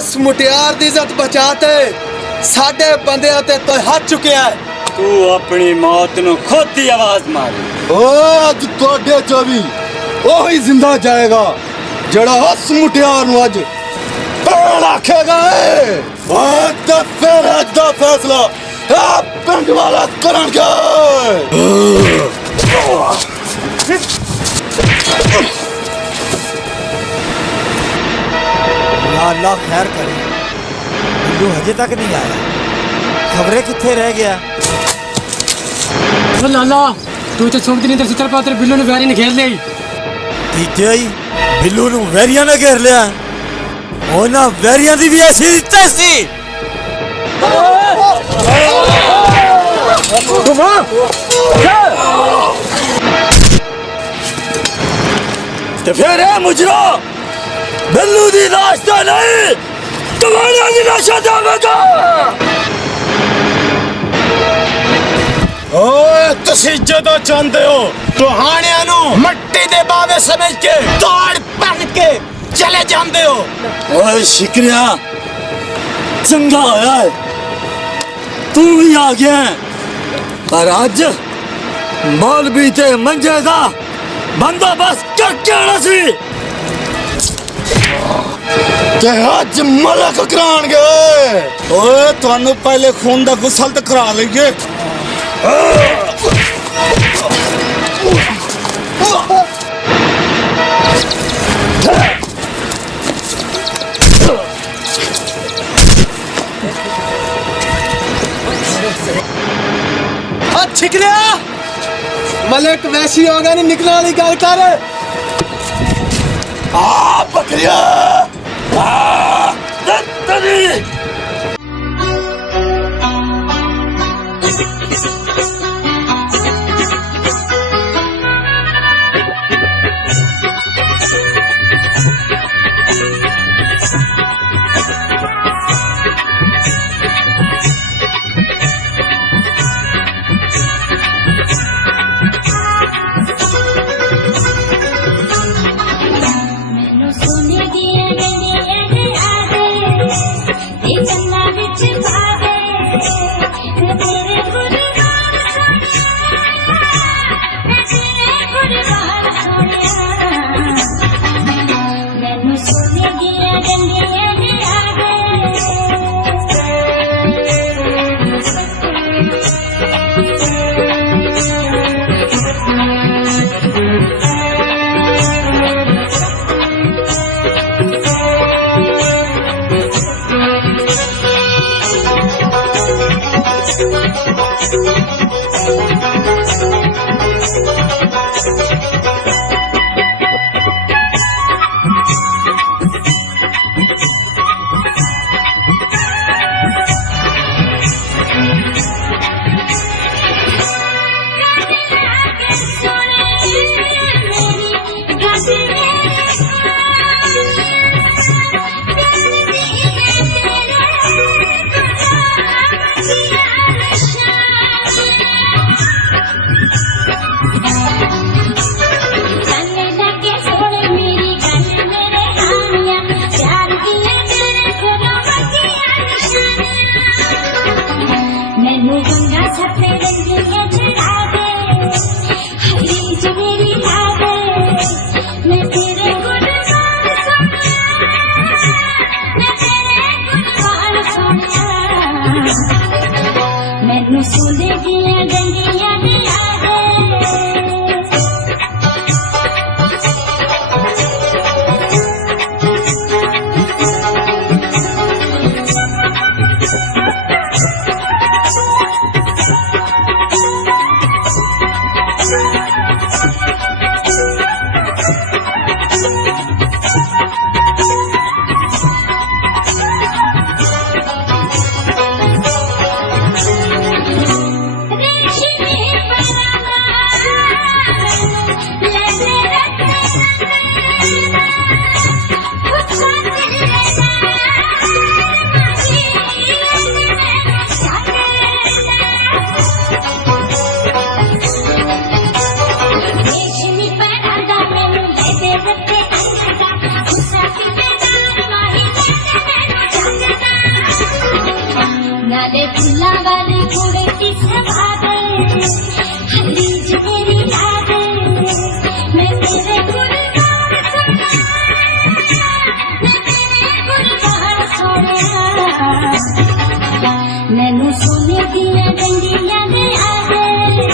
उस मुटियार दी इज्जत बचाते साडे बंदियां ते तो हट चुकिया है। तू अपनी मौत नू खुद ही आवाज मारी। अज तोड़े चोवी ओही जिंदा जाएगा जड़ा उस मुटियार नू अज पैर आखेगा। तो फिर अज दा फैसला पिंड वाला करनगे। अल्लाह खैर करे, बिल्लू हजे तक नहीं आया, खबरें कितने रह गया। लाला तू तो सुन नहीं दस पात्र बिल्लू ने वैरी ने घेर लिया। तीजे ही बिल्लू नू वैरिया ने घेर लिया। ओना वैरिया दी भी ऐसी तैसी। तो फिर है मुजरा बिल्लू दी लाश तो नहीं तुम्हारा दी लाश जावेगा। ओए तुसी जदों चाहते हो तुहानियां नू मट्टी दे बावे समझ के तोड़ पड़ के चले जाते हो। ओए शिकरिया चंगा होया है तू भी आ गया है। पर अज मौलवी ते मंजे दा बंदोबस्त करके आना सी। अज मलक कराणगे। ओए तुहानू पहले खून दा गुसल ते करा लईए। छिकलिया मलिक वैसी होगा नहीं निकलने वाली गल कर। बकरिया फुल्ला वाले घोड़े की सभा दे हरीज मेरी लादे मैं तेरे कुर्बान सोनिया मैनू सोने दिया डंडियां दे आदे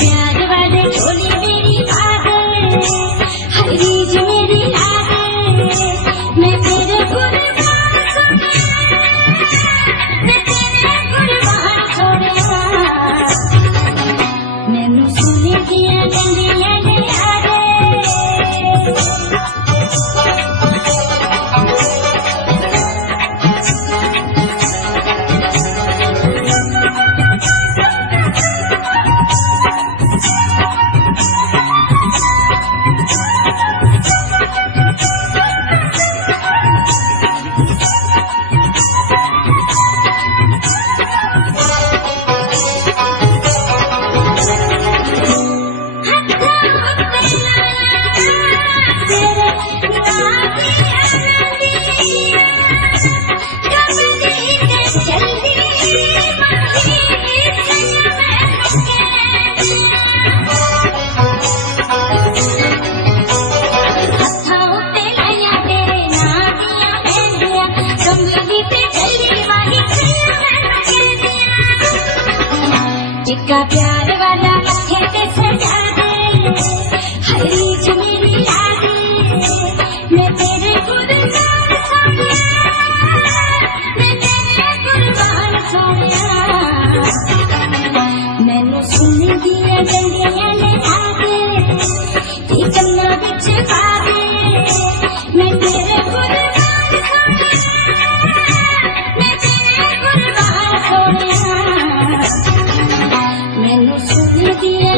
प्यार वाले झोली मेरी बाहें हरीज मेरी लागे मैं तेरे कुर्बान छोड़े मैनू सोने दिया डंडियां दे आदे चिक्का प्यार वाला मत्थे पे सजा दे हरीज मेरी लागे मैं तेरे कुर्बान सोनिया मैनू सुन दिया डंडियां ले आगे ती कन्ना विच पा दे मैं तेरे कुर्बान सोनिया मैनू सुन दिया